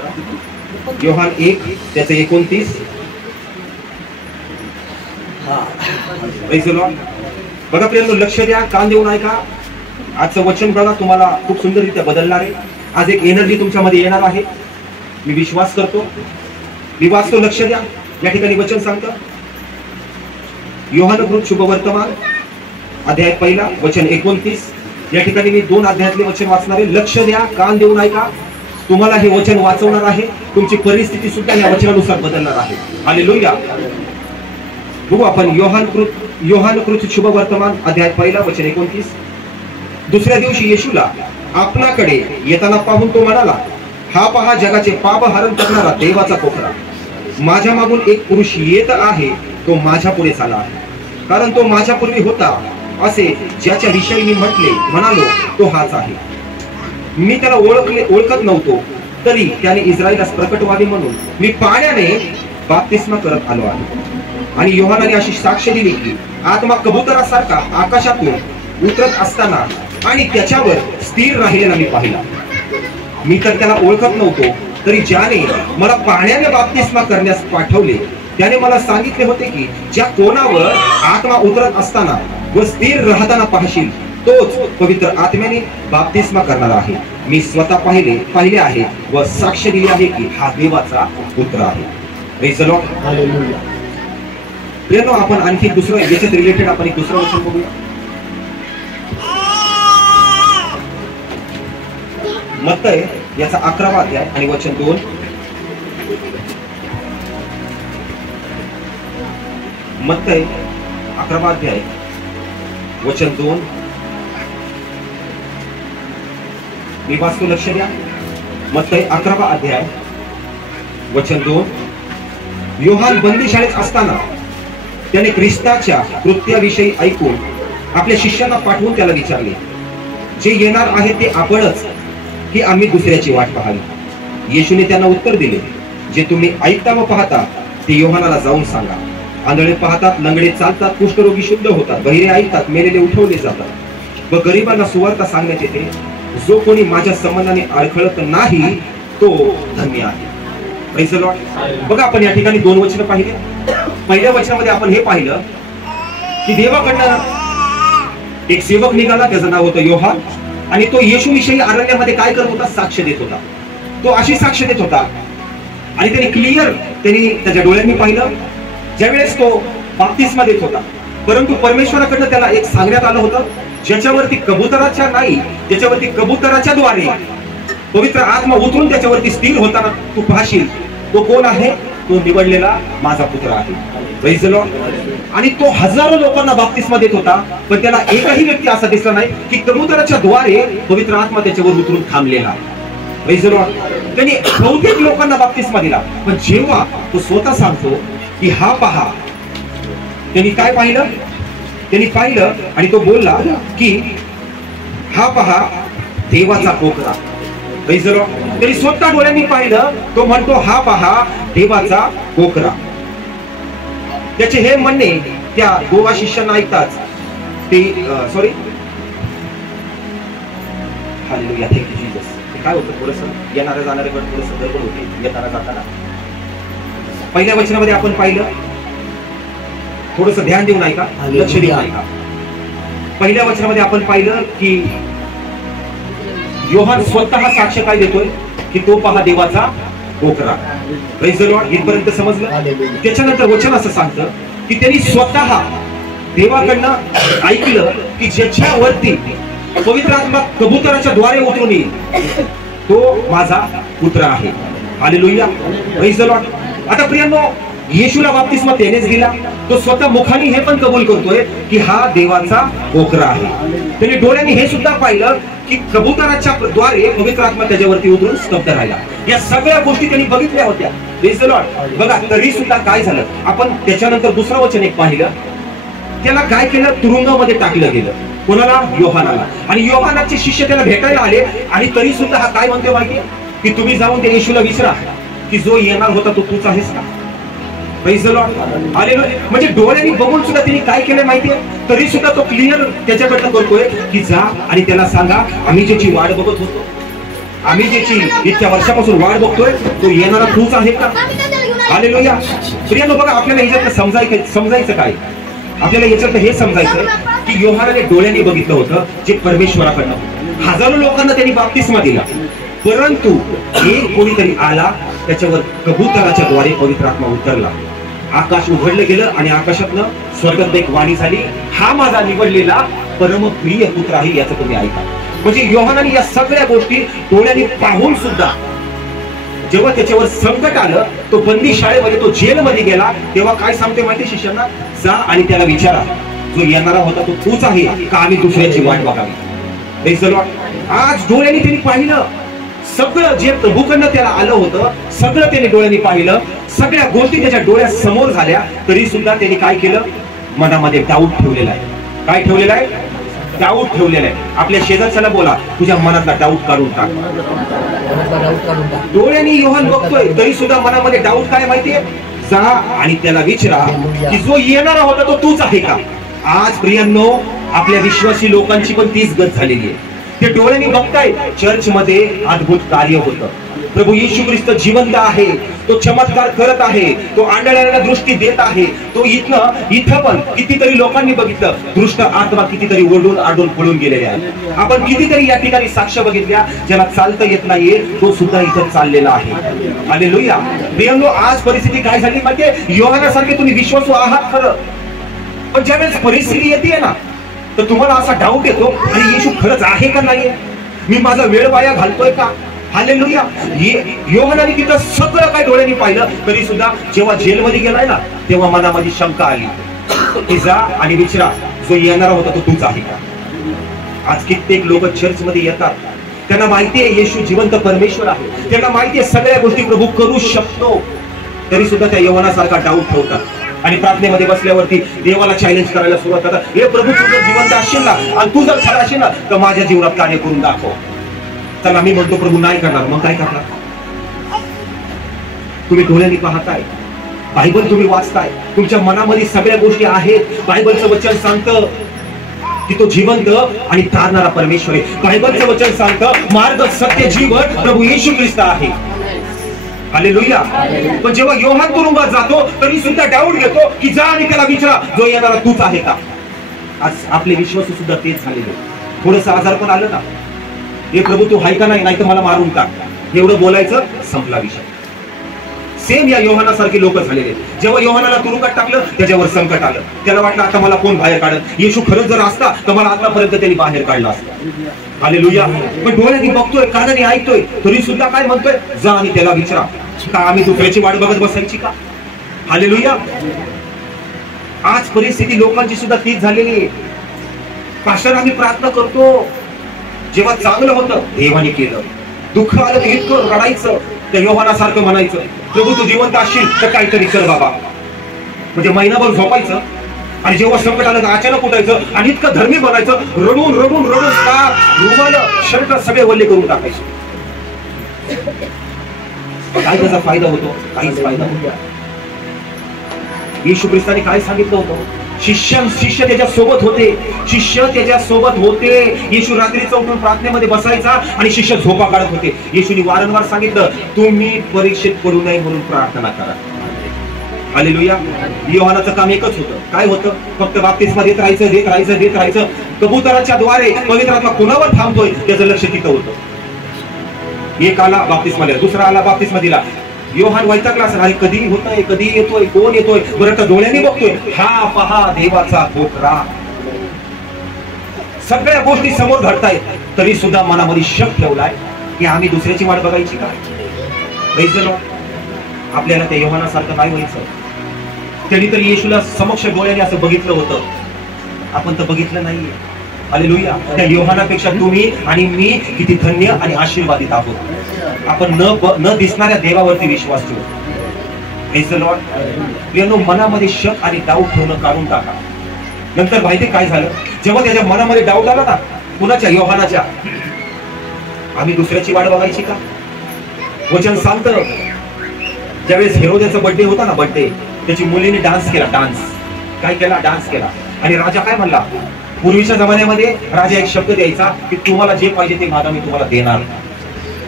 करा. योहान 1 त्याचं 29. Praise the Lord. बघा प्रियांनो, लक्ष द्या, कान देऊन ऐका. आजचं वचन बघा तुम्हाला खूप सुंदररित्या बदलणार आहे. आज एक एनर्जी तुमच्यामध्ये येणार आहे, मी विश्वास करतो. मी वाचतो, लक्ष द्या. या ठिकाणी वचन सांगतं, योहान शुभवर्तमान अध्याय 1 वचन 29. या ठिकाणी मी 2 अध्यायातले वचन वाचणार आहे. लक्ष द्या, कान देऊन ऐका. तुम्हाला हे वचन वाचवणार आहे. तुमची परिस्थिती सुद्धा या वचनानुसार बदलणार आहे. हालेलुया. बघू आपण योहान शुभवर्तमान अध्याय 1 वचन 29. दुसऱ्या दिवशी येशूला आपणाकडे येताना पाहून तो म्हणाला, हा पहा जगाचे पाप हरण करणारा देवाचा कोकरा. माझ्या मागून एक पुरुष येत आहे, तो माझ्या पुढे चालला आहे, कारण तो माझ्या पूर्वी होता असे ज्याच्या विषयी मी म्हणालो तो हाच आहे. मी त्याला ओळखत नव्हतो, तरी त्याने इस्रायलास प्रकट व्हावे म्हणून मी पाण्याने बाप्तिस्मा करत आलो आहे. आणि योहानाने अशी साक्ष दिली की आत्मा कबुतरासारखा आकाशातून उतरत असताना आणि त्याच्यावर स्थिर राहिलेला मी पाहिला. मी तर त्याला ओळखत नव्हतो, तरी ज्याने मला पाण्याने बाप्तिस्मा करण्यास पाठवले त्याने मला सांगितले होते की ज्या कोणावर आत्मा उतरत असताना व स्थिर राहताना पाहशील तोच पवित्र आत्म्याने बाप्तिस्मा करणार आहे. मी स्वतः पाहिले आहे व साक्ष दिली आहे की हा देवाचा पुत्र आहे. Praise the Lord. हालेलुया. प्रियांनो, आपण आणखी दुसरं याच्यात रिलेटेड आपण एक दुसरं वचन बघूया. मत्तय याचा 11वा अध्याय आणि वचन 2. मत्तय 11वा अध्याय वचन 2. मी वाचतो, लक्ष द्या. मत्तय 11वा अध्याय वचन 2. योहान बंदीशाळेत असताना त्याने ख्रिस्ताच्या कृत्याविषयी ऐकून आपल्या शिष्यांना पाठवून त्याला विचारले, जे येणार आहे ते आपणच की आम्ही दुसऱ्याची वाट पाहावी? येशूने त्यांना उत्तर दिले, जे तुम्ही ऐकता व पाहता ते योहानाला जाऊन सांगा. आंधळे पाहतात, लंगडे चालतात, कुष्ठरोगी शुद्ध होतात, बहिरे ऐकतात, मेलेले उठवले जातात व गरिबांना सुवार्ता सांगण्यात येते. जो कोणी माझ्या संबंधाने अडखळत नाही तो धन्य आहे. Praise the Lord. बघा, आपण या ठिकाणी 2 वचन पाहिले. पहिल्या वचनामध्ये आपण हे पाहिलं की देवाकडनं एक सेवक निघाला, त्याचं नाव होतं योहान, आणि तो येशू विषयी अरण्यामध्ये काय करत होता? साक्ष देत होता. तो अशी साक्ष देत होता आणि त्यांनी त्याच्या डोळ्यांनी पाहिलं ज्यावेळेस तो बाप्तिस्मा देत होता. परंतु परमेश्वराकडनं त्याला एक सांगण्यात आलं होतं, ज्याच्यावरती कबुतराच्या द्वारे पवित्र आत्मा उतरून त्याच्यावरती स्थिर होताना तू पाहशील, तो कोण आहे? तो निवडलेला माझा पुत्र आहे. Praise the Lord. आणि तो हजारो लोकांना बाप्तिस्मा देत होता, पण त्याला एकही व्यक्ती असा दिसला नाही की कबुतराच्या द्वारे पवित्र आत्मा त्याच्यावर उतरून थांबलेला. Praise the Lord. त्यांनी बहुतेक लोकांना बाप्तिस्मा दिला, पण जेव्हा तो स्वतः सांगतो की हा पहा, त्यांनी काय पाहिलं? त्यांनी पाहिलं आणि तो बोलला की हा पहा देवाचा कोकरा. Praise the Lord. त्यांनी स्वतः डोळ्यांनी पाहिलं. तो म्हणतो हा पहा देवाचा कोकरा. त्याचे हे म्हणणे त्या 2 शिष्यांना ऐकताच ते हालेलुया, थँक यू जीसस. काय होतं, थोडंसं येणाऱ्या जाणाऱ्याकडे थोडंसं गडबड होते येताना जाताना. पहिल्या वचनामध्ये आपण पाहिलं, थोडंसं ध्यान देऊन ऐका, लक्ष देऊन ऐका. पहिल्या वचनामध्ये आपण पाहिलं की योहान स्वतः साक्ष काय देतोय की तो पहा देवाचा कोकरा. Praise the Lord. इथपर्यंत समजलं. त्याच्यानंतर वचन असं सांगतं की त्यांनी स्वतः देवाकडनं ऐकलं की ज्याच्यावरती पवित्र आत्मा कबुतराच्या द्वारे उतरून येईल तो माझा पुत्र आहे. हालेलुया. Praise the Lord. आता प्रियांनो, येशूला बाप्तिस्मा त्यानेच दिला. तो स्वतः मुखाने हे पण कबूल करतोय की हा देवाचा कोकरा आहे. त्याने डोळ्यांनी हे सुद्धा पाहिलं की कबुतराच्या द्वारे पवित्र आत्मा त्याच्यावरती उतरून स्तब्ध राहिला. या सगळ्या गोष्टी त्यांनी बघितल्या होत्या. Praise the Lord. बघा, तरी सुद्धा काय झालं, आपण त्याच्यानंतर दुसरं वचन एक पाहिलं. त्याला काय केलं? तुरुंगामध्ये टाकलं गेलं. कोणाला? योहानाला. आणि योहानाचे शिष्य त्याला भेटायला आले आणि तरी सुद्धा हा काय म्हणतो माहितीये की तुम्ही जाऊन त्या येशूला विचारा की जो येणार होता तो तूच आहेस का? Praise the Lord. हालेलुया. म्हणजे डोळ्यांनी बघून सुद्धा त्यांनी काय केलंय माहितीये, तरी सुद्धा तो क्लिअर त्याच्याकडनं करतोय की जा आणि त्याला सांगा आम्ही ज्याची वाट बघत होतो आम्ही ज्याची इतक्या वर्षापासून वाट बघतोय तो येणारा तूच आहे का? हालेलुया. प्रियानो बघा, आपल्याला ह्याच्यात समजायचं काय? आपल्याला याच्यात हे समजायचं की योहानाने डोळ्यांनी बघितलं होतं जे परमेश्वराकडनं. हजारो लोकांना त्यांनी बाप्तिस्मा दिला, परंतु एक कोणीतरी आला, त्याच्यावर कबुतराच्या द्वारे पवित्र आत्मा उतरला, आकाश उघडलं गेलं आणि आकाशातनं स्वर्गात एक वाणी झाली, हा माझा निवडलेला परमप्रिय पुत्र आहे, याचं तुम्ही ऐका. म्हणजे योहानाने या सगळ्या गोष्टी डोळ्यांनी पाहून सुद्धा जेव्हा त्याच्यावर संकट आलं, तो बंदी शाळेमध्ये, तो जेलमध्ये गेला, तेव्हा काय सांगते माहिती शिष्यांना? जा आणि त्याला विचारा, जो येणारा होता तो तूच आहे का आम्ही दुसऱ्याची वाट बघावी? आज डोळ्यांनी त्यांनी पाहिलं सगळं जे प्रभूकडनं त्याला आलं होतं, सगळं त्याने डोळ्यांनी पाहिलं, सगळ्या गोष्टी त्याच्या डोळ्यासमोर झाल्या, तरी सुद्धा त्यांनी काय केलं? मनामध्ये डाऊट ठेवलेला आहे. काय ठेवलेला आहे? डाऊट ठेवलेला आहे. आपल्या शेजारच्याला बोला, तुझ्या मनातला डाऊट काढून टाक. डोळ्यांनी योहान बघतोय तरी सुद्धा मनामध्ये डाऊट काय माहितीये? जा आणि त्याला विचारा की जो येणारा होता तो तूच आहे का? आज प्रियांनो, आपल्या विश्वासी लोकांची पण तीच गत झालेली आहे. ते डोळ्यांनी बघताय, चर्च मध्ये अद्भुत कार्य होतं. प्रभू येशू ख्रिस्त जिवंत आहे, तो चमत्कार करत आहे, तो आंधळ्यांना दृष्टी देत आहे. तो इथं पण कितीतरी लोकांनी बघितलं, दृष्ट आत्मा कितीतरी ओरडून आडून पळून गेलेले आहे. आपण कितीतरी या ठिकाणी साक्ष बघितल्या, ज्याला चालता येत नाहीये तो सुद्धा इथं चाललेला आहे. हालेलुया. प्रियांनो, आज परिस्थिती काय झाली माहितीये? योहानासारखे तुम्ही विश्वासू आहात खरं, पण ज्यावेळेस परिस्थिती येते ना, तर तुम्हाला असा डाऊट येतो, आणि येशू खरंच आहे का नाहीये? मी माझा वेळ वाया घालतोय का? हालेलुया. योहानाने तिथं सगळं काय डोळ्यांनी पाहिलं, तरी सुद्धा जेव्हा जेलमध्ये गेलाय ना, तेव्हा मनामध्ये शंका आली की जा आणि विचारा, जो येणारा होता तो तूच आहे का? आज कित्येक लोक चर्च मध्ये येतात, त्यांना माहितीये येशू जिवंत परमेश्वर आहे, त्यांना माहितीये सगळ्या गोष्टी प्रभू करू शकतो, तरी सुद्धा त्या योहानासारखा डाऊट ठेवतात आणि प्रार्थनेमध्ये बसल्यावरती देवाला चॅलेंज करायला सुरुवात करतात. हे प्रभू, तू जर जिवंत असशील ना आणि तू जर खरा असशील ना, तर माझ्या जीवनात कार्य करून दाखव. चला, मी म्हणतो प्रभू नाही करणार, मग काय करणार? तुम्ही डोळ्यांनी पाहताय, बायबल तुम्ही वाचताय, तुमच्या मनामध्ये सगळ्या गोष्टी आहेत. बायबलचं वचन सांगतं की तो जिवंत आणि तारणारा परमेश्वर आहे. बायबलचं वचन सांगतं मार्ग, सत्य, जीवन प्रभू येशू ख्रिस्त आहे. हालेलुया. पण जेव्हा योहान तुरुंगात जातो, तरी सुद्धा डाऊट घेतो की जा आणि त्याला विचारा, जो येणारा तूच आहे का? आज आपले विश्वास सुद्धा तेच झालेले. थोडस आजार पण आलं ना, हे प्रभू तू हाय का नाही, नाही तर मला मारून टाक, एवढं बोलायचं, संपला विषय. सेम या योहानासारखे लोक झालेले. जेव्हा योहानाला तुरुंगात टाकलं, त्याच्यावर संकट आलं, त्याला वाटलं आता मला कोण बाहेर काढत? येशू खरंच जर असता तर मला आतापर्यंत त्यांनी बाहेर काढला असता. हालेलुया. पण डोळ्यांनी बघतोय, कानाने ऐकतोय, तरी सुद्धा काय म्हणतोय? जा आणि त्याला विचारा, का आम्ही दुसऱ्याची वाट बघत बसायची का? हालेलुया. आज परिस्थिती लोकांची सुद्धा तीच झालेली आहे. पास्टर, आम्ही प्रार्थना करतो, जेव्हा चांगलं होतं देवाने केलं, दुःख आलं तर इतकं रडायचं, त्या योहानासारखं म्हणायचं, प्रभू तू जिवंत असशील तर काहीतरी कर बाबा. म्हणजे महिनाभर झोपायचं, आणि जेव्हा संकट आलं तर अचानक उठायचं आणि इतकं धर्मी बनायचं, रडून रडून रडून रुमाल, शर्ट सगळे वल्ले करून टाकायचे. काय त्याचा फायदा होतो? काहीच फायदा होतो. येशू ख्रिस्ताने काय सांगितलं होतं? शिष्य त्याच्या सोबत होते, शिष्य त्याच्या सोबत होते. येशू रात्रीचा उठून प्रार्थनेमध्ये बसायचा आणि शिष्य झोपा काढत होते. येशूने वारंवार सांगितलं, तुम्ही परीक्षेत पडू नये म्हणून प्रार्थना करा. हालेलुया. योहानाचं काम एकच होतं. काय होतं? फक्त बाप्तिस्मा देत राहायचं. कबुतराच्या द्वारे पवित्र आत्मा कोणावर थांबतोय त्याचं लक्ष तिथं होतं. एक आला बाप्तिस्मा दिला, दुसरा आला बाप्तिस्मा दिला. योहान वैतागला असेल, अरे कधी होतंय, कधी येतोय, कोण येतोय? बरं तर डोळ्यांनी बघतोय, हा पहा देवाचा पुत्र. सगळ्या गोष्टी समोर घडतायत, तरी सुद्धा मनामध्ये शक ठेवलाय की आम्ही दुसऱ्याची वाट बघायची का? आपल्याला त्या योहानासारखं नाही व्हायचं. त्यांनी तर येशूला समक्ष डोळ्याने असं बघितलं होतं, आपण तर बघितलं नाहीये. हालेलुया. त्या योहानापेक्षा तुम्ही आणि मी किती धन्य आणि आशीर्वादित आहोत. आपण न दिसणाऱ्या देवावरती विश्वास ठेवू. Praise the Lord. प्रियांनो, मनामध्ये शक आणि डाऊट ठेवणं काढून टाका. नंतर माहिती काय झालं? जेव्हा त्याच्या मनामध्ये डाऊट आला ना, कुणाच्या? योहानाच्या. आम्ही दुसऱ्याची वाट बघायची का? वचन सांगतं, ज्यावेळेस हेरोद्याचा बर्थडे होता ना, बर्थडे, त्याची मुलीने डान्स केला. डान्स केला. आणि राजा काय म्हणला? पूर्वीच्या जमान्यामध्ये राजा एक शब्द द्यायचा की तुम्हाला जे पाहिजे ते मागा, मी तुम्हाला देणार.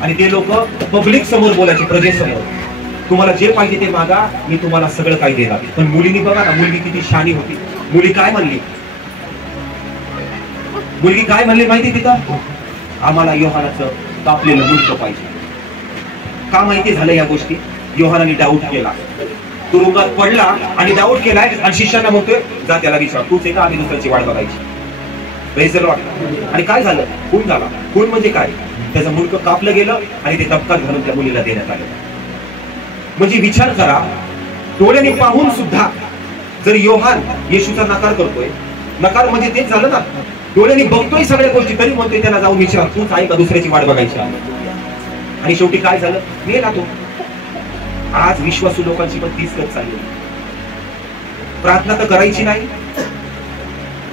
आणि ते लोक पब्लिक समोर बोलायचे, प्रजेसमोर, तुम्हाला जे पाहिजे ते मागा, मी तुम्हाला सगळं काही देणार. पण मुलींनी बघा ना, मुलगी किती शानी होती. मुली काय म्हणली? मुलगी काय म्हणली माहिती तिथं? आम्हाला योहानाचं कापलेलं मुलग पाहिजे. का माहिती झालं या गोष्टी? योहानाने डाऊट केला, तुरुंगात पडला आणि डाऊट केलाय आणि शिष्यांना म्हणतोय जा त्याला विचार, तूच आहे का आम्ही दुसऱ्याची वाट बघायची? Praise the Lord. आणि काय झालं? खून झाला. खून म्हणजे काय? त्याचं मुलग कापलं गेलं आणि ते तबकात घालून त्या मुलीला देण्यात आलं. म्हणजे विचार करा, डोळ्याने पाहून सुद्धा जर योहान येशूचा नकार करतोय, नकार म्हणजे तेच झालं ना, डोळ्याने बघतोय सगळ्या गोष्टी तरी म्हणतोय त्याला जाऊन विचार, तूच आहे का दुसऱ्याची वाट बघायची? आणि शेवटी काय झालं? मेला तो. आज विश्वासू लोकांची पण तीच गत चालली. प्रार्थना तर करायची नाही,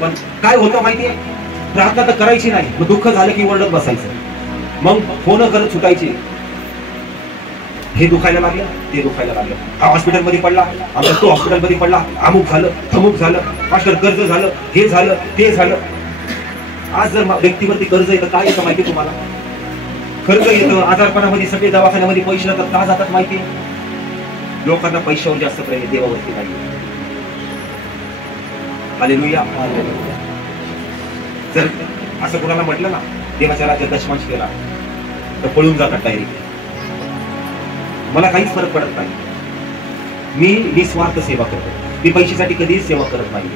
पण काय होतं माहितीये? प्रार्थना तर करायची नाही, मग दुःख झालं की ओरडत बसायचं, मग फोन करत सुटायचे. हे दुखायला लागलं, ते दुखायला लागलं, हा हॉस्पिटलमध्ये पडला, आमचा तो हॉस्पिटलमध्ये पडला, अमुक झालं, थमुक झालं, मास्टर कर्ज झालं, हे झालं, ते झालं. आज जर व्यक्तीवरती कर्ज येतं, काय येतं माहिती तुम्हाला? कर्ज येतं, आजारपणामध्ये सगळे दवाखान्यामध्ये पैसे जातात. का जातात माहिती? लोकांना पैशावर जास्त प्रेम, देवावरती नाही. हालेलुया. जर असं कोणाला म्हटलं ना देवाच्या राज्यात दशमांश केला तर पळून जातात डायरेक्ट. मला काहीच फरक पडत नाही, मी निस्वार्थ सेवा करतो, मी पैशासाठी कधीच सेवा करत नाही.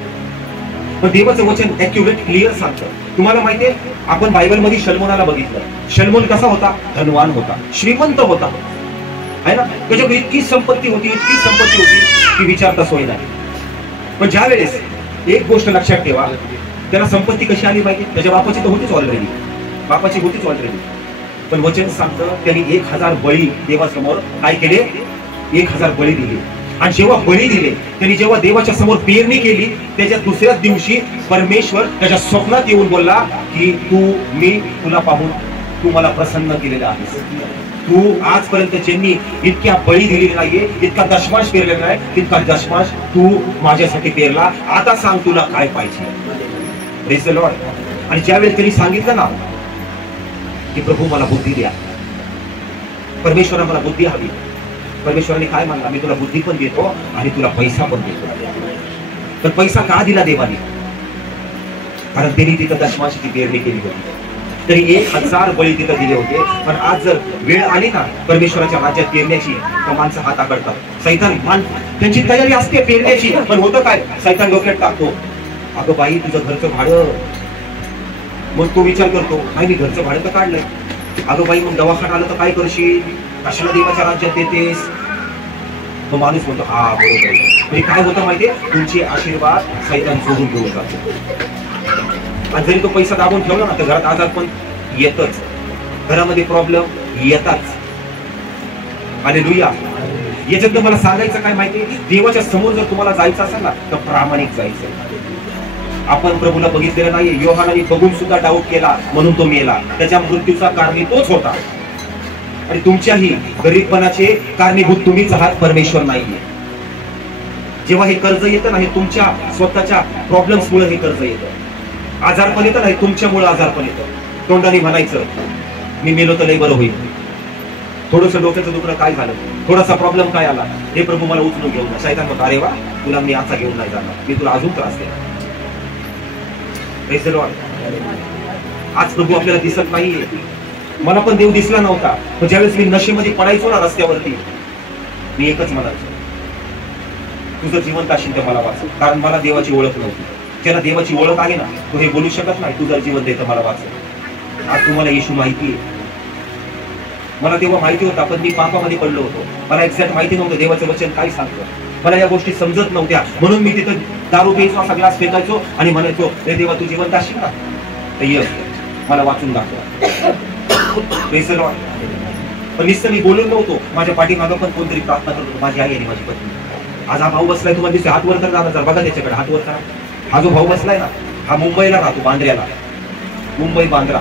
पण देवाचं वचन ऍक्युरेट क्लिअर सांगतं. तुम्हाला माहितीये, आपण बायबलमध्ये शल्मोनाला बघितलं. शल्मोन कसा होता? धनवान होता, श्रीमंत होता, है ना. त्याच्याकडे इतकी संपत्ती होती, इतकी संपत्ती होती की विचारता सोय नाही. पण ज्या वेळेस एक गोष्ट लक्षात ठेवा, त्याला संपत्ती कशी आली माहिती? त्याच्या बापाची तर होतीच ऑलरेडी, बापाची होतीच ऑलरेडी. पण वचन सांगतं त्यांनी 1000 बळी देवासमोर काय केले? 1000 बळी दिले. आणि जेव्हा बळी दिले, त्यांनी जेव्हा देवाच्या समोर पेरणी केली, त्याच्या दुसऱ्याच दिवशी परमेश्वर त्याच्या स्वप्नात येऊन बोलला की मी तुला पाहून तू मला प्रसन्न केलेला आहेस. तू आजपर्यंत ज्यांनी इतक्या बळी दिलेली नाहीये, इतका दशमांश पेरलेला नाही, तितका दशमांश तू माझ्यासाठी पेरला. आता सांग तुला काय पाहिजे? Praise the Lord. आणि ज्यावेळेस त्यांनी सांगितलं ना की प्रभू मला बुद्धी द्या, परमेश्वरा मला बुद्धी हवी, परमेश्वराने काय म्हणला? मी तुला बुद्धी पण देतो आणि तुला पैसा पण देतो. तर पैसा का दिला देवाने? कारण त्यांनी तिथं दशमांशाची पेरणी केली होती. तरी 1000 बळी तिथं दिले होते. पण आज जर वेळ आली ना परमेश्वराच्या राज्यात पेरण्याची, तर माणसं हात आकडतात. सैतान त्यांची तयारी असते पेरण्याची, पण होतं काय? सैतान डोक्यात टाकतो, अगं बाई तुझं घरचं भाडं. मग तो विचार करतो, नाही मी घरचं भाडं तर काढलंय. अगं बाई मग दवाखाना आलं तर काय करशील? कशाला देवाच्या राज्यात देतेस? तो माणूस म्हणतो हा बरोबर आहे. म्हणजे काय होतं माहितीये? तुमचे आशीर्वाद सैतान चोरून घेऊन जातो. आणि जरी तो पैसा दाबून ठेवला ना तर घरात आजार पण येतच, घरामध्ये प्रॉब्लेम येतात. हालेलुया. याच्यात मला सांगायचं काय माहिती? देवाच्या समोर जर तुम्हाला जायचं असेल ना तर प्रामाणिक जायचं. आपण प्रभूला बघितलेलं नाही, योहानाने बघून सुद्धा डाऊट केला म्हणून तो मेला. त्याच्या मृत्यूचा कारणी तोच होता. आणि तुमच्याही गरीबपणाचे कारणीभूत तुम्हीच आहात, परमेश्वर नाहीये. जेव्हा हे कर्ज येतं ना, हे तुमच्या स्वतःच्या प्रॉब्लेम्स मुळे हे कर्ज येतं. आजारपण येतं ना, हे तुमच्यामुळे आजारपण येतं. तोंडाने म्हणायचं मी मेलो तर लय बरं होईल. थोडंसं डोक्याचं दुखणं काय झालं, थोडासा प्रॉब्लेम काय आला, हे प्रभू मला उचलून घेऊन जा. शैतान म्हणतो अरे वा तुला मी आता घेऊन नाही जाणार, मी तुला अजून त्रास देणार. Praise the Lord. आज प्रभू आपल्याला दिसत नाहीये. मला पण देव दिसला नव्हता, पण ज्यावेळेस मी नशेमध्ये पडायचो ना रस्त्यावरती, मी एकच म्हणायचो तुझं जिवंत असेल तर मला वाचव. कारण मला देवाची ओळख नव्हती. ज्याला देवाची ओळख आहे ना तो हे बोलू शकत नाही तू जर जिवंत आहे तर मला वाचव. आज तुम्हाला येशू माहिती आहे, मला तेव्हा माहिती होता, पण मी पापामध्ये पडलो होतो. मला एक्झॅक्ट माहिती नव्हतं देवाचं वचन काय सांगतं. मला या गोष्टी समजत नव्हत्या, म्हणून मी तिथं दारू प्यायचो, असा ग्लास फेकायचो आणि म्हणायचो रे देवा तू जिवंत असशील ना तर ये मला वाचून दाखव. Praise the Lord. पण नुसतं मी बोलून नव्हतो, माझ्या पाठीमागं पण कोणतरी प्रार्थना करत होतो, माझी आई आणि माझी पत्नी. आज हा भाऊ बसलाय, तुम्हाला दिसतोय, हात वर करा जर बघा त्याच्याकडे, हात वर करा. हा जो भाऊ बसलाय ना हा मुंबईला राहतो, बांद्र्याला, मुंबई बांद्रा.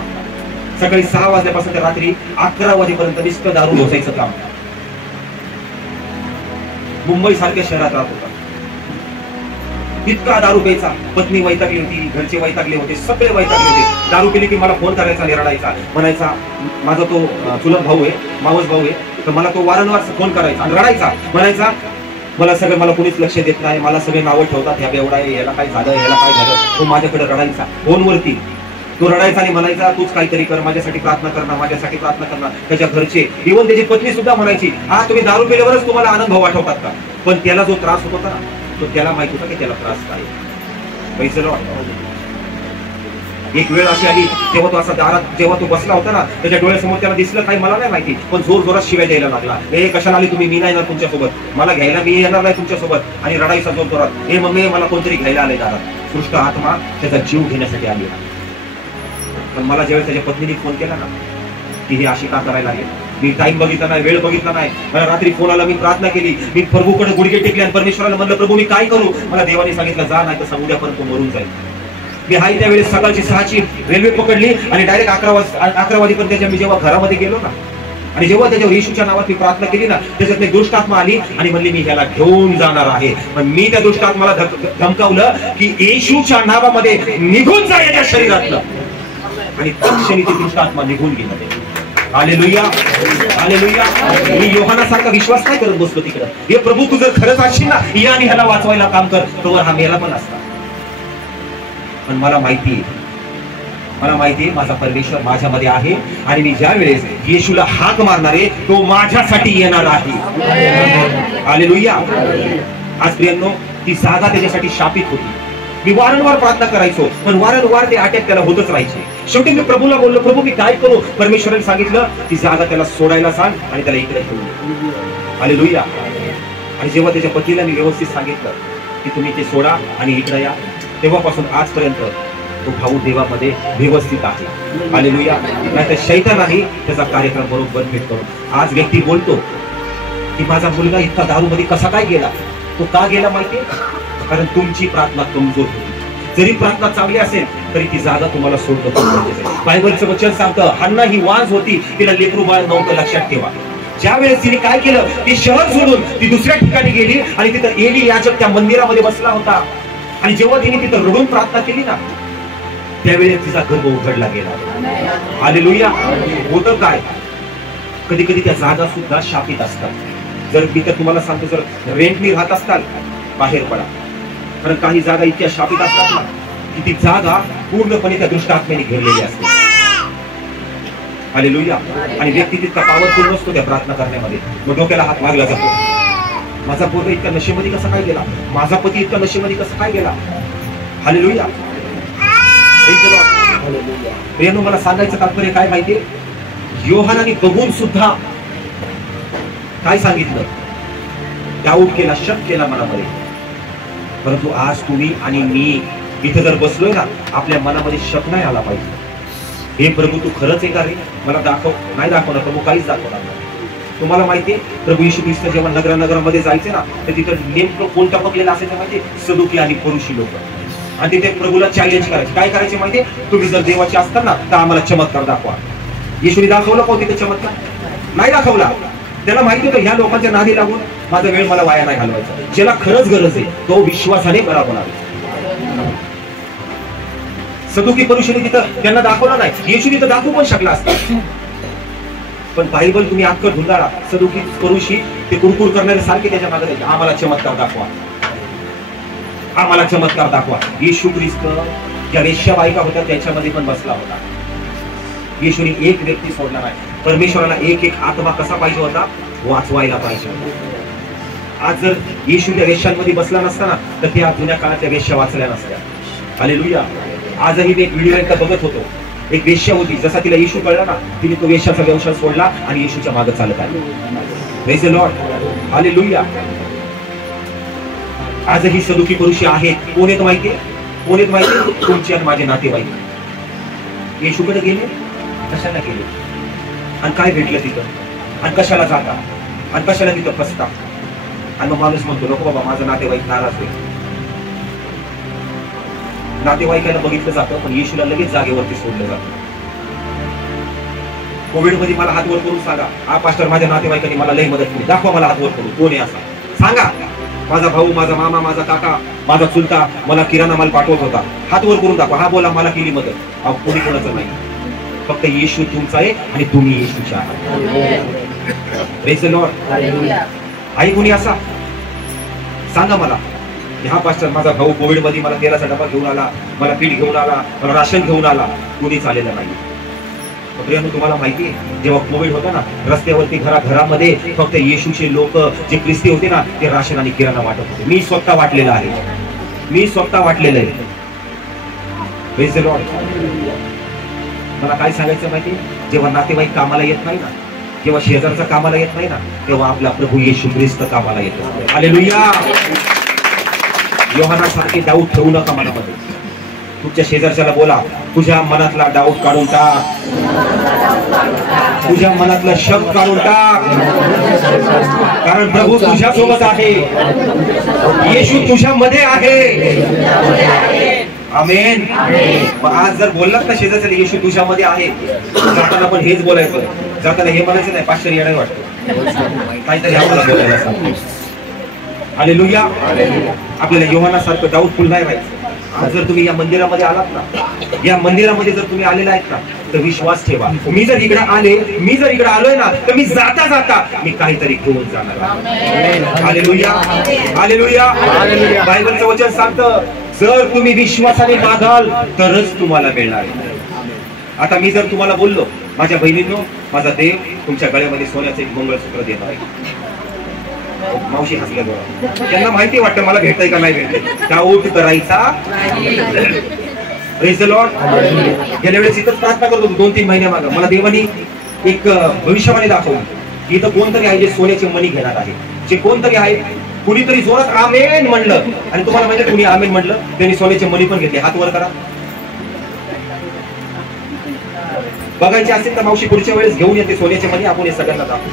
सकाळी 6 वाजल्यापासून ते रात्री 11 वाजेपर्यंत नुसतं दारू ढोसायचं काम. मुंबई सारख्या शहरात राहत होता. इतका दारू प्यायचा, पत्नी वैतागली होती, घरचे वैतागले होते, सगळे वैतागले होते. दारू पिली की मला फोन करायचा आणि रडायचा, म्हणायचा माझा तो चुलत भाऊ आहे, मावस भाऊ आहे, तर मला तो वारंवार फोन करायचा आणि रडायचा, म्हणायचा मला कोणीच लक्ष देत नाही, मला सगळे नावं ठेवतात, ह्या बेवडा आहे, याला काय झालं, याला काय झालं. तो माझ्याकडे रडायचा फोनवरती, तो रडायचा आणि म्हणायचा तूच काहीतरी कर, माझ्यासाठी प्रार्थना करणार, माझ्यासाठी प्रार्थना करणार. त्याच्या घरचे, इव्हन त्याची पत्नी सुद्धा म्हणायची हा तुम्ही दारू पिल्यावरच तुम्हाला आनंद भाऊ आठवतात का. पण त्याला जो त्रास होत होता ना, तो त्याला माहित होता की त्याला त्रास काय. एक वेळ अशी आली तेव्हा तो असा दारात जेव्हा तो बसला होता ना, त्याच्या डोळ्यासमोर त्याला दिसलं काही मला नाही माहिती, पण जोर जोरात शिवाय द्यायला लागला. हे कशाला आली तुम्ही, मी नाही येणार तुमच्यासोबत, मला घ्यायला मी येणार नाही तुमच्यासोबत. आणि रडायचा जोर जोरात, हे मम्मी मला कोणतरी घ्यायला आले दारात. सृष्ट आत्मा त्याचा जीव घेण्यासाठी आली. पण मला ज्यावेळेस त्याच्या पत्नीने फोन केला ना की हे अशी का करायला लागेल, मी टाइम बघितला नाही, वेळ बघितला नाही, मला रात्री फोन आला, मी प्रार्थना केली, मी प्रभूकडे गुडघे टेकले आणि परमेश्वराला म्हणलं प्रभू मी काय करू. मला देवाने सांगितलं जा, नाही तर समुद्रापर्यंत मरून जाईल. मी हाय त्यावेळेस सकाळची 6ची रेल्वे पकडली आणि डायरेक्ट 11 वाजेपर्यंत मी जेव्हा घरामध्ये गेलो ना, आणि जेव्हा त्याच्यावर येशूच्या नावात मी प्रार्थना केली ना, त्याच्यात एक दुष्ट आत्मा आली आणि म्हणली मी ह्याला घेऊन जाणार आहे. पण मी त्या दुष्ट आत्माला धमकावलं की येशूच्या नावामध्ये निघून जा याच्या शरीरातलं, आणि तत्क्षणी ती दुष्ट आत्मा निघून गेली. Hallelujah, hallelujah. मी योहानासारखा विश्वास नाही करत बसलो तिकडं. हे प्रभू तू जर खरंच असशील ना, या आणि ह्याला वाचवायला काम कर, तोवर हा मेला पण असता. पण मला माहितीये माझा परमेश्वर माझ्यामध्ये आहे, आणि मी ज्या वेळेस येशूला हाक मारणार आहे तो माझ्यासाठी येणार आहे. हालेलुया. आज प्रियांनो, ती जागा त्याच्यासाठी शापित होती. मी वारंवार प्रार्थना करायचो, पण वारंवार ते अटॅक त्याला होतच राहायचे. शेवटी मी प्रभूला बोललो, प्रभू मी काय करू. परमेश्वराने सांगितलं ती जागा त्याला सोडायला सांग आणि त्याला इकडे घेऊन. हालेलुया. आणि जेव्हा त्याच्या पतीला मी व्यवस्थित सांगितलं की तुम्ही ते सोडा आणि इकडे या, तेव्हापासून आजपर्यंत तो भाऊ देवामध्ये व्यवस्थित आहे. हालेलुया. नाहीतर शैतानाने त्याचा कार्यक्रम बरोबर भेट करून. आज व्यक्ती बोलतो की माझा मुलगा इतका दारूमध्ये कसा काय गेला. तो का गेला माहितीये, कारण तुमची प्रार्थना कमजोर होती. जरी प्रार्थना चांगली असेल तरी ती जागा तुम्हाला सोडणं. बायबलचं वचन सांगतं हन्ना ही वांज होती, तिला लेकरू बाळ नव्हतं. लक्षात ठेवा. ज्या वेळेस तिने काय केलं, ती शहर सोडून ती दुसऱ्या ठिकाणी गेली आणि तिथं एली याजक त्या मंदिरामध्ये बसला होता. आणि जेव्हा तिने तिथं रडून प्रार्थना केली ना, त्यावेळेस तिचा गर्भ उघडला गेला. हालेलुया. होतं काय, कधी कधी त्या जागा सुद्धा शापित असतात. जर मी तर तुम्हाला सांगतो, जर रेंटनी राहत असताल बाहेर पडा, कारण काही जागा इतक्या शापित असतात ना की ती जागा पूर्णपणे त्या दुष्ट आत्म्याने घेरलेली असते. हालेलुया. आणि व्यक्ती तितका पॉवरफुल नसतो त्या प्रार्थना करण्यामध्ये. मग डोक्याला हात मारला जातो, माझा पोरगा इतका नशेमध्ये कसा काय गेला, माझा पती इतका नशेमध्ये कसा काय गेला. हालेलुया. प्रियांनो, मला सांगायचं तात्पर्य काय माहितीये, योहानाने बघून सुद्धा काय सांगितलं, डाऊट केला, शक केला मनामध्ये. परंतु आज तुम्ही आणि मी इथे जर बसलोय ना, आपल्या मनामध्ये शक नाही आला पाहिजे. हे प्रभू तू खरंच आहे का रे, मला दाखव. नाही दाखवणार प्रभू, काहीच दाखवणार नाही. तुम्हाला माहितीये प्रभू येशू ख्रिस्त जेव्हा नगरामध्ये जायचे ना, तर तिथं नेमकं कोण टपकलेलं असायचं माहितीये, सदुकी आणि फरीसी लोक. आणि तिथे प्रभूला चॅलेंज करायचे. काय करायचे माहितीये, तुम्ही जर देवाचे असतात ना तर आम्हाला चमत्कार दाखवा. येशूने दाखवलं का तिथे चमत्कार? नाही दाखवला. त्याला माहिती होतं ह्या लोकांच्या नादी लागून माझा वेळ मला वाया नाही घालवायचा. ज्याला खरंच गरज आहे तो विश्वासाने बरा होणार. सदुकी फरीसीने तिथं त्यांना दाखवला नाही, येशू तिथं दाखवू पण शकला असता. पण बायबल तुम्ही अख्खं धुंदाळा, सदुकी फरीसी ते कुरकुर करणारे सारखे त्याच्या मागे जायचे, आम्हाला चमत्कार दाखवा, आम्हाला चमत्कार दाखवा. येशू ख्रिस्त ज्या वेश्या बायका होत्या त्याच्यामध्ये पण बसला होता. येशूने एक व्यक्ती सोडला नाही. परमेश्वराला एक एक आत्मा कसा पाहिजे होता, वाचवायला पाहिजे. आज जर येशू त्या वेश्यांमध्ये बसला नसता ना, तर त्या जुन्या काळातल्या वेश्या वाचल्या नसत्या. हालेलुया. आजही मी एक व्हिडिओ एकदा बघत होतो, एक वेश्या होती, जसा तिला येशू कळला ना, तिने तो वेश्याचा व्यवसाय सोडला आणि येशूच्या मागे चालत आली. Praise the Lord. हालेलुया. आजही सदुकी फरीसी आहेत. कोण आहेत माहितीये, कोण आहेत माहितीये, तुमचे आणि माझे नातेवाईक. येशूकडे गेले, कशाला गेले आणि काय भेटलं तिथं, आणि कशाला जाता आणि कशाला तिथं फसता. आणि मग माणूस म्हणतो नको बाबा माझं नातेवाईक नाराज होईल. नातेवाईकांना बघितलं जातं, पण येशूला लगेच जागेवरती सोडलं जातं. कोविड मध्ये मला हात वर करून सांगा, हा पास्टर माझ्या नातेवाईकांनी मला लई मदत केली, दाखवा मला हात वर करून, कोण आहे असा सांगा. माझा भाऊ, माझा मामा, माझा काका, माझा चुलता मला किराणा माल पाठवत होता, हात वर करून दाखवा, हा बोला मला केली मदत. अहो कोणी कोणाचं नाही, फक्त येशू तुमचा आहे आणि तुम्ही येशूच्या आहात. Praise the Lord. आहे कोणी असा सांगा मला, हा पास्टर माझा भाऊ कोविड मध्ये मला तेलाचा डबा घेऊन आला, मला पीठ घेऊन आला, मला राशन घेऊन आला, कोणीच आलेलं नाही. प्रियांनो तुम्हाला माहिती आहे, जेव्हा कोविड होता ना, रस्त्यावरती घराघरामध्ये फक्त येशूचे लोक जे ख्रिस्ती होते ना, ते राशन आणि किराणा वाटत होते. मी स्वतः वाटलेलं आहे, मी स्वतः वाटलेलं आहे. Praise the Lord. मला काय सांगायचं माहिती, जेव्हा नातेवाईक कामाला येत नाही ना, जेव्हा शेजारचा कामाला येत नाही ना, तेव्हा आपला प्रभू येशू ख्रिस्त कामाला येतो. हालेलुया. योहानासारखे डाऊट ठेवू नका मनामध्ये. तुमच्या शेजारच्याला बोला, तुझ्या मनातला डाऊट काढून टाक, तुझ्या मनातला शक काढून टाक, कारण प्रभू तुझ्या सोबत आहे, येशू तुझ्यामध्ये आहे. आमेन. आज जर बोललात ना शेजारच्याला येशू तुझ्यामध्ये आहे, जाताना पण हेच बोलायचं, जाताना हे म्हणायचं नाही पास्टर येणार वाटतं, काहीतरी आम्हाला बोलायला सांग. हालेलुया. आपल्याला योहानासारखं डाऊटफुल नाही राहायचं. आज जर तुम्ही या मंदिरामध्ये आलात ना, या मंदिरामध्ये जर तुम्ही आलेला आहेत ना, तर विश्वास ठेवा, मी जर इकडे आलोय ना, तर मी जाता जाता मी काहीतरी घेऊन जाणार. हालेलुया. हालेलुया. बायबलचं वचन सांगतं, जर तुम्ही विश्वासाने मागाल तरच तुम्हाला मिळणार. आता मी जर तुम्हाला बोललो, माझ्या बहिणींनो, माझा देव तुमच्या गळ्यामध्ये सोन्याचं एक मंगळसूत्र देणार आहे. मावशी हसल्या बरोबर, त्यांना माहिती वाटतं मला भेटतंय का नाही भेटतंय. डाऊट करायचा. Praise the Lord. गेल्या वेळेस इथं प्रार्थना करत होतो 2-3 महिन्यामागं, मला देवानी एक भविष्यवाणी दाखवली की इथं कोणतरी आहे जे सोन्याचे मणी घेणार आहे. जे कोणतरी आहे, कुणीतरी जोरात आमेन म्हणलं, आणि तुम्हाला माहिती कुणी आमेन म्हणलं, त्यांनी सोन्याचे मणी पण घेतले. हात वर करा. बघायचे असेल तर मावशी पुढच्या वेळेस घेऊन येते सोन्याचे मणी, आपण हे सगळ्यांना दाखवू.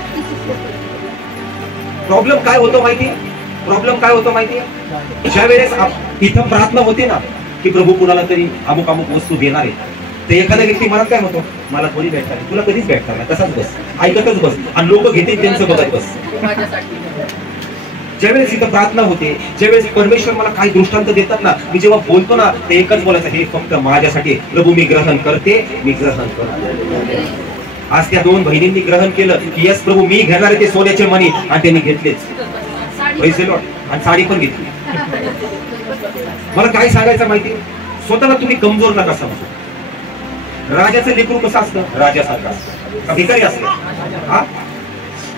प्रॉब्लेम काय होतो माहितीये, ज्या वेळेस इथं प्रार्थना होते ना की प्रभू कुणाला तरी अमुक अमुक वस्तू देणार आहे, ते एखाद्या व्यक्ती मनात काय म्हणतो, मला थोडी भेटणार आहे, तुला कधीच भेटणार नाही, तसाच बस, ऐकतच बस, आणि लोक घेतील त्यांचं बघत बस. ज्यावेळेस इथं प्रार्थना होते, ज्यावेळेस परमेश्वर मला काही दृष्टांत देतात ना, मी जेव्हा बोलतो ना, ते एकच बोलायचं, हे फक्त माझ्यासाठी. प्रभू मी ग्रहण करते, मी ग्रहण करते. आज त्या 2 बहिणींनी ग्रहण केलं की यस प्रभू मी घेणार ते सोन्याचे मणी, आणि त्यांनी घेतलेच. पैसे लॉट आणि साडी पण घेतली. मला काय सांगायचं माहिती, स्वतःला तुम्ही कमजोर नका समजू. राजाचं लेकरू कसं असतं, राजासारखं असतं का भिकारी असतं. हा,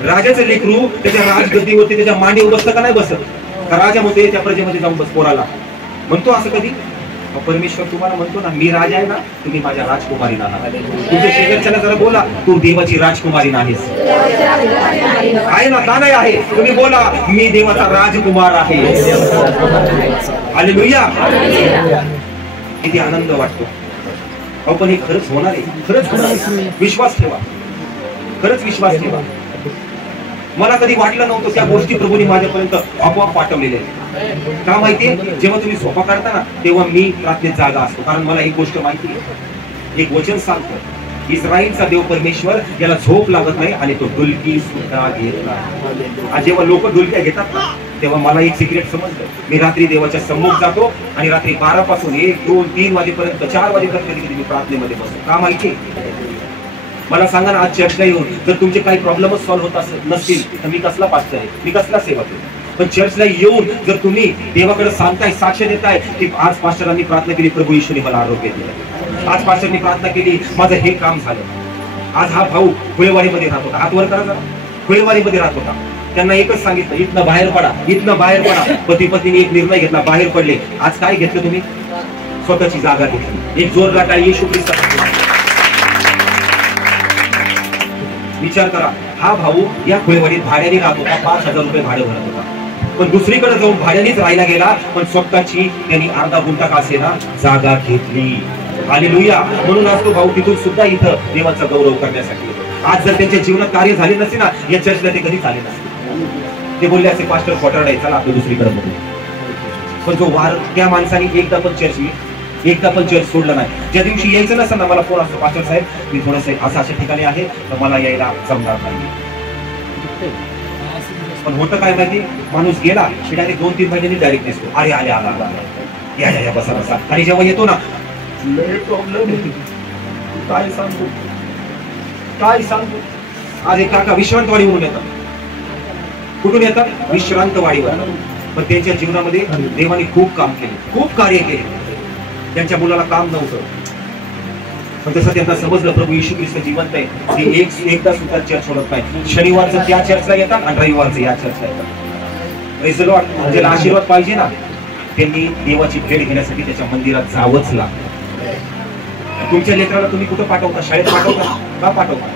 राजाचं लेकरू त्याच्या राजगद्दीवरती त्याच्या मांडीवर बसतं का नाही बसत, का राजा म्हणते त्या प्रजेमध्ये जाऊन बस पोराला म्हणतो असं कधी. परमेश्वर तुम्हाला म्हणतो ना, मी राजा आहे ना, तुम्ही माझ्या राजकुमारी नाहीत. तुमच्या शेजारच्याला जरा बोला, तू देवाची राजकुमारी नाहीस. आहे ना, का नाही आहे, तुम्ही बोला, मी देवाचा राजकुमार आहे. हालेलुया. किती आनंद वाटतो. अहो पण हे खरंच होणार आहे, खरंच होणार आहे. विश्वास ठेवा, खरंच विश्वास ठेवा. मला कधी वाटलं नव्हतं त्या गोष्टी प्रभूने माझ्यापर्यंत आपोआप पाठवलेल्या आहेत. का माहितीये, जेव्हा तुम्ही झोपा काढता ना, तेव्हा मी प्रार्थनेत जागा असतो, कारण मला एक गोष्ट माहिती आहे. एक वचन सांगतं, इस्रायलचा देव परमेश्वर याला झोप लागत नाही आणि तो डुलकी सुद्धा घेत नाही. आणि जेव्हा लोक डुलक्या घेतात ना, तेव्हा मला एक सिक्रेट समजलं. मी रात्री देवाच्या सम्मुख जातो आणि रात्री 12 पासून 1, 2, 3 वाजेपर्यंत, 4 वाजेपर्यंत कधी मी प्रार्थनेमध्ये बसतो. का माहिती, मला सांगा ना, आज चर्चला येऊन जर तुमचे काही प्रॉब्लेमच सॉल्व्ह होत नसतील तर मी कसला पास्टर आहे, मी कसला सेवक आहे. पण चर्चला येऊन जर तुम्ही देवाकडे सांगताय, साक्ष देताय की आज पास्टरांनी प्रार्थना केली, प्रभू येशूने मला आरोग्य दिलं, आज पास्टरनी प्रार्थना केली, माझं हे काम झालं, आज हा भाऊ खुळेवाडीमध्ये राहत होता, हात वर करा जरा, खुळेवाडीमध्ये राहत होता, त्यांना एकच सांगितलं, इथनं बाहेर पडा, इथनं बाहेर पडा. पती पत्नीने एक निर्णय घेतला, बाहेर पडले. आज काय घेतलं तुम्ही, स्वतःची जागा घेतली. एक जोरदार टाळी येशू ख्रिस्तासाठी. विचार करा, हा भाऊ या खुळेवाडीत भाड्याने राहत होता, 5,000 रुपये भाडं भरत होता, पण दुसरीकडे जाऊन भाड्यानेच राहायला गेला, पण स्वतःची त्यांनी अर्धा गुंठा का असेना जागा घेतली. हालेलुया. म्हणून आज तो भाऊ तिथून सुद्धा इथं देवाचा गौरव करण्यासाठी येतो. आज जर त्यांच्या जीवनात कार्य झाले नसते ना, या चर्चला ते कधीच आले नसते. ते बोलले असे, पास्टर क्वार्टर आहे, चला आपलं दुसरीकडे बघू. पण जो वार, त्या माणसाने एकदा पण चर्च सोडलं नाही. ज्या दिवशी यायचं नसतं ना, मला फोन असतो, पास्टर साहेब मी थोडंसं असं अशा ठिकाणी आहे तर मला यायला जमणार नाही. पण होतं काय माहिती, माणूस गेला की डायरेक्ट 2-3 महिन्यांनी डायरेक्ट दिसतो, अरे आले आला आला, या या या बसा बसा. आणि जेव्हा येतो ना, लय प्रॉब्लेम, काय सांगतो काय सांगतो. आज एक काका विश्रांतवाडीवरून येतात. कुठून येतात? विश्रांतवाडीवर. पण त्यांच्या जीवनामध्ये देवाने खूप काम केले, खूप कार्य केले. त्यांच्या मुलाला काम नव्हतं, पण तसं त्यांना समजलं प्रभू येशू ख्रिस्त जिवंत आहे. ती एकदा सुद्धा चर्च सोडत नाही. शनिवारचं त्या चर्चला येतात आणि रविवारचं या चर्चला येतात. Praise the Lord. ज्याला आशीर्वाद पाहिजे ना, त्यांनी देवाची भेट घेण्यासाठी त्याच्या मंदिरात जावंच लागतं. तुमच्या लेकराला तुम्ही कुठं पाठवता? शाळेत पाठवता का? पाठवता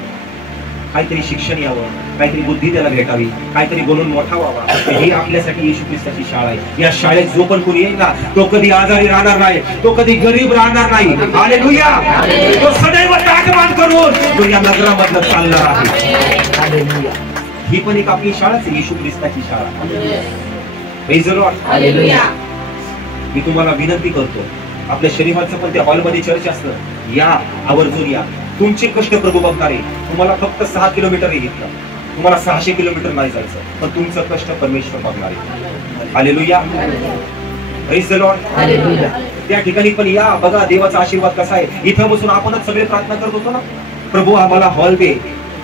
काहीतरी शिक्षण यावं, काहीतरी बुद्धी त्याला भेटावी, काहीतरी बनून मोठा व्हावा. ही आपल्यासाठी येशू ख्रिस्ताची शाळा आहे. या शाळेत जो पण कोणी येईल ना, तो कधी आजारी राहणार नाही, तो कधी गरीब राहणार नाही. हालेलुया. तो सदैव ताटमान करून तो या नगरामधलं चालणार आहे. हालेलुया. ही पण एक आपली शाळाच आहे, येशू ख्रिस्ताची शाळा. Praise the Lord. हालेलुया. मी तुम्हाला विनंती करतो, आपल्या शनिवारचं पण त्या हॉलमध्ये चर्च असतं, या आवर्जून या. तुमचे कष्ट प्रभू बघणार आहे. तुम्हाला फक्त 6 किलोमीटर घेतलं, तुम्हाला 600 किलोमीटर नाही जायचं, पण तुमचं कष्ट परमेश्वर बघणार आहे. Hallelujah. Praise the Lord. Hallelujah. त्या ठिकाणी पण या, बघा देवाचा आशीर्वाद कसा आहे. इथं बसून आपणच सगळे प्रार्थना करत होतो ना, प्रभू आम्हाला हॉल दे,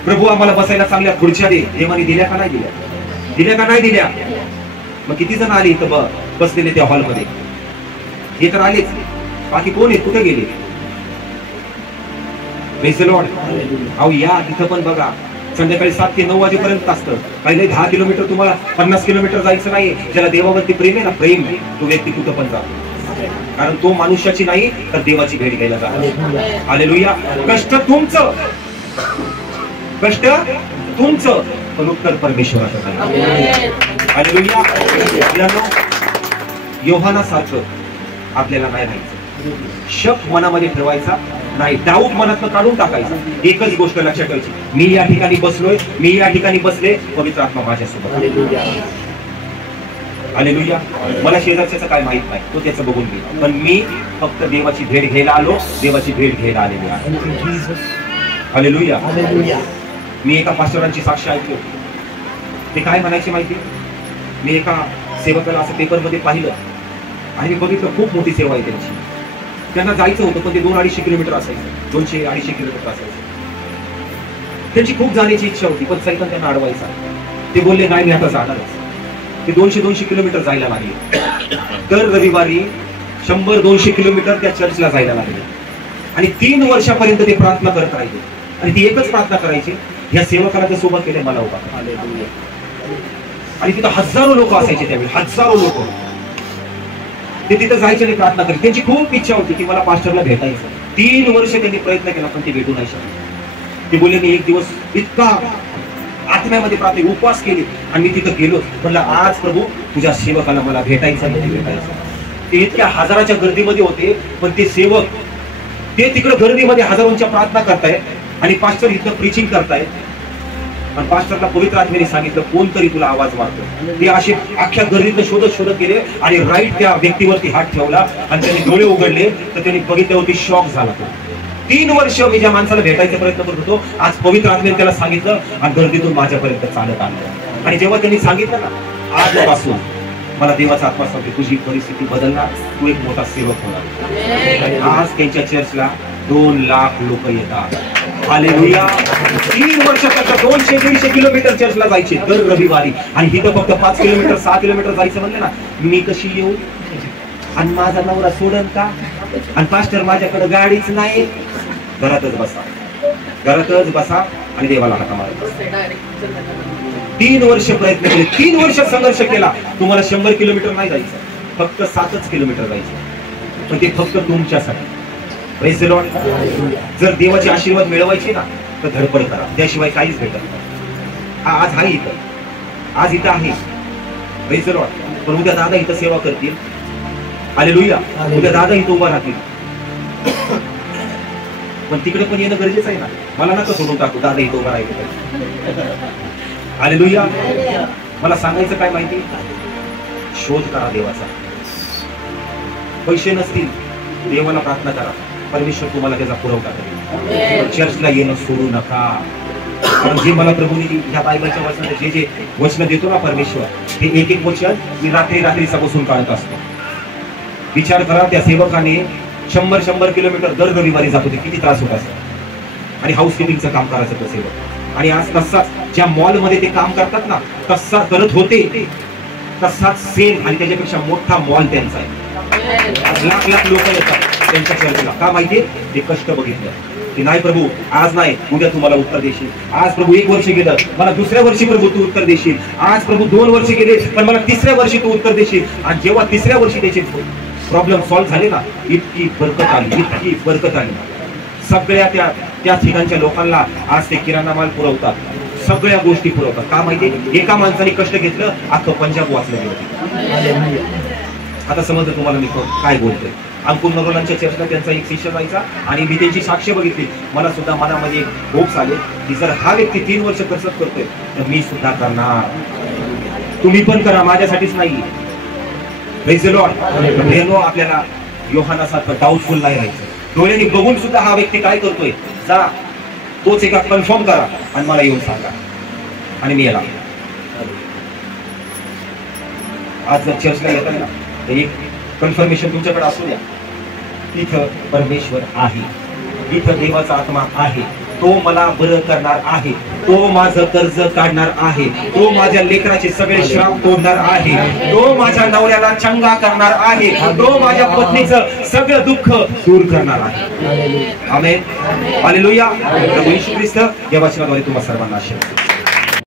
प्रभू आम्हाला बसायला चांगल्या खुर्च्या दे. देवाने दिल्या का नाही दिल्या? दिल्या का नाही दिल्या? मग किती जण आले इथं बसलेले त्या हॉलमध्ये? हे तर आलेच, बाकी कोण आहेत? कुठे गेले? Praise the Lord. अहो या, तिथं पण बघा संध्याकाळी 7 ते 9 वाजेपर्यंत असतं. काही 10 किलोमीटर, तुम्हाला 50 किलोमीटर जायचं नाही. ज्याला देवावरती प्रेम आहे ना, प्रेम, तो व्यक्ती कुठं पण जातो, कारण तो मनुष्याची नाही तर देवाची भेट घ्यायला जातो. हालेलुया. कष्ट तुमचं, कष्ट तुमचं, पण उत्तर परमेश्वराचं. हालेलुया. योहानासारखं आपल्याला नाही राहायचं. शक मनामध्ये ठेवायचा नाही, डाऊट मनातनं काढून टाकायचा. एकच गोष्ट लक्षात ठेवायची, मी या ठिकाणी बसलोय, मी या ठिकाणी बसले, पवित्र आत्मा माझ्यासोबत. हालेलुया. मला शेजारच्याचं काय माहित नाही, तो त्याचं बघून घे, पण मी फक्त देवाची भेट घ्यायला आलो, देवाची भेट घ्यायला आलेली आहे. हालेलुया. मी एका पास्टरांची साक्ष ऐकली. ते काय म्हणायचे माहिती? मी एका सेवकाला असं पेपरमध्ये पाहिलं आणि मी बघितलं खूप मोठी सेवा आहे त्यांची. त्यांना जायचं होतं, पण ते 200-250 किलोमीटर असायचं, 200-250 किलोमीटर असायचं. त्यांची खूप जाण्याची इच्छा होती, पण सैतान त्यांना अडवायचा. ते बोलले नाही, मी आता जाणारच. ते 200-250 किलोमीटर जायला लागले. दर रविवारी 100-200 किलोमीटर त्या चर्चला जायला लागले. आणि 3 वर्षापर्यंत ते प्रार्थना करत राहिले. आणि ती एकच प्रार्थना करायची, ह्या सेवकाला ते सोबत केले, मला उभा. आणि तिथं हजारो लोक असायचे त्यावेळी, हजारो लोक. ते तिथं जायचे आणि प्रार्थना करायची. त्यांची खूप इच्छा होती की मला पास्टरला भेटायचं. 3 वर्ष त्यांनी प्रयत्न केला, पण ते भेटू नाही शकले. ते बोलले, मी एक दिवस इतका आत्म्यामध्ये प्रार्थना, उपवास केली आणि मी तिथं गेलो. म्हणलं, आज प्रभू तुझ्या सेवकाला मला भेटायचं, भेटायचं. ते इतक्या हजाराच्या गर्दीमध्ये होते, पण ते सेवक ते तिकडे गर्दीमध्ये हजारोंच्या प्रार्थना करतायत आणि पास्टर इथं प्रीचिंग करतायत. आणि पास्टरला पवित्र आत्म्याने सांगितलं, कोणतरी तुला आवाज मारतो. ते असे अख्ख्या गर्दीत शोधत शोधत गेले आणि राईट त्या व्यक्तीवरती हात ठेवला आणि त्यांनी डोळे उघडले तर त्यांनी बघितल्यावरती शॉक झाला. 3 वर्ष मी ज्या माणसाला भेटायचा प्रयत्न करत होतो, आज पवित्र आत्म्याने त्याला सांगितलं आणि गर्दीतून माझ्यापर्यंत चालत आलं. आणि जेव्हा त्यांनी सांगितलं ना, आजपासून मला देवाचा आत्मा सांगते, तुझी परिस्थिती बदलणार, तू एक मोठा सेवक होणार. आज त्यांच्या चर्चला 2 लाख लोक येतात. हालेलुया. 3 वर्षाचा 200-150 किलोमीटर चर्चला जायचे दर रविवारी. आणि इथं फक्त 5 किलोमीटर 6 किलोमीटर जायचं म्हणलं ना, मी कशी येऊ? आणि माझा नवरा सोडन का? आणि पास्टर माझ्याकडे गाडीच नाही. घरातच बसा, घरातच बसा आणि देवाला हाका मारा. 3 वर्ष प्रयत्न केले, 3 वर्ष संघर्ष केला. तुम्हाला 100 किलोमीटर नाही जायचं, फक्त 7च किलोमीटर जायचं, पण ते फक्त तुमच्यासाठी. Praise the Lord. जर देवाचे आशीर्वाद मिळवायचे ना, तर धडपड करा, त्याशिवाय काहीच भेटत नाही. आज आहे इथं, आज इथं आहे. Praise the Lord. पण उद्या दादा इथं सेवा करतील. हालेलुया. उद्या दादा इथं उभा राहतील. पण तिकडे पण येणं गरजेचं आहे ना. मला नका सोडून टाकू, दादा इथं उभा राहिलं. हालेलुया. मला सांगायचं काय माहिती, शोध करा देवाचा. पैसे नसतील, देवाला प्रार्थना करा, परमेश्वर तुम्हाला त्याचा पुरवठा करेल. चर्चला येणं सोडू नका. कारण जे मला प्रभूंनी ह्या बायबलच्या वचनात जे जे वचन देतो ना परमेश्वर, ते एक एक वचन मी रात्रीचा बसून काढत असतो. विचार करा, त्या सेवकाने 100 किलोमीटर दर रविवारी जात होते, किती त्रास होत असतो. आणि हाऊस किपिंगचं काम करायचं तो सेवक. आणि आज तसाच ज्या मॉलमध्ये ते काम करतात ना, तसा करत होते, तसाच सेम आणि त्याच्यापेक्षा मोठा मॉल त्यांचा आहे. लाख लोक येतात त्यांच्या चर्चेला. का माहितीये? ते कष्ट बघितलं. की नाही प्रभू, आज नाही, उद्या तुम्हाला उत्तर देशील. आज प्रभू 1 वर्ष गेलं, मला दुसऱ्या वर्षी प्रभू तू उत्तर देशील. आज प्रभू 2 वर्ष गेले, पण मला तिसऱ्या वर्षी तू उत्तर देशील. आणि जेव्हा तिसऱ्या वर्षी त्याचे प्रॉब्लेम सॉल्व्ह झाले ना, इतकी बरकत आली. सगळ्या त्या ठिकाणच्या लोकांना आज ते किराणा माल पुरवतात, सगळ्या गोष्टी पुरवतात. का माहितीये? एका माणसाने कष्ट घेतलं, अख्खं पंजाब वाचलं गेलं. आता समजलं तुम्हाला मी काय बोलतोय. अंकुर नरोलांच्या चर्चेला त्यांचा एक शिष्य जायचा आणि मी त्यांची साक्ष बघितली. मला सुद्धा मनामध्ये एक होप्स आले की जर हा व्यक्ती 3 वर्ष कसरत करतोय तर मी सुद्धा करणार. तुम्ही पण करा, माझ्यासाठीच नाही. Praise the Lord. आपल्याला योहानासारखं डाऊटफुल नाही राहायचं. डोळ्यांनी बघून सुद्धा हा व्यक्ती काय करतोय, जा तोच एका कन्फर्म करा आणि मला येऊन सांगा. आणि मी याला आज जर चर्चला येतात ना, तर एक कन्फर्मेशन तुमच्याकडे असू द्या, तिथं परमेश्वर आहे, तिथं देवाचा आत्मा आहे. तो मला बरं करणार आहे, तो माझं कर्ज काढणार आहे, तो माझ्या लेकराचे सगळे श्राप तोडणार आहे, तो माझ्या नवऱ्याला चंगा करणार आहे, तो माझ्या पत्नीचं सगळं दुःख दूर करणार आहे. आमेन. हालेलुया. प्रभू येशू ख्रिस्त या वचनाद्वारे तुम्हा सर्वांना आशीर्वाद.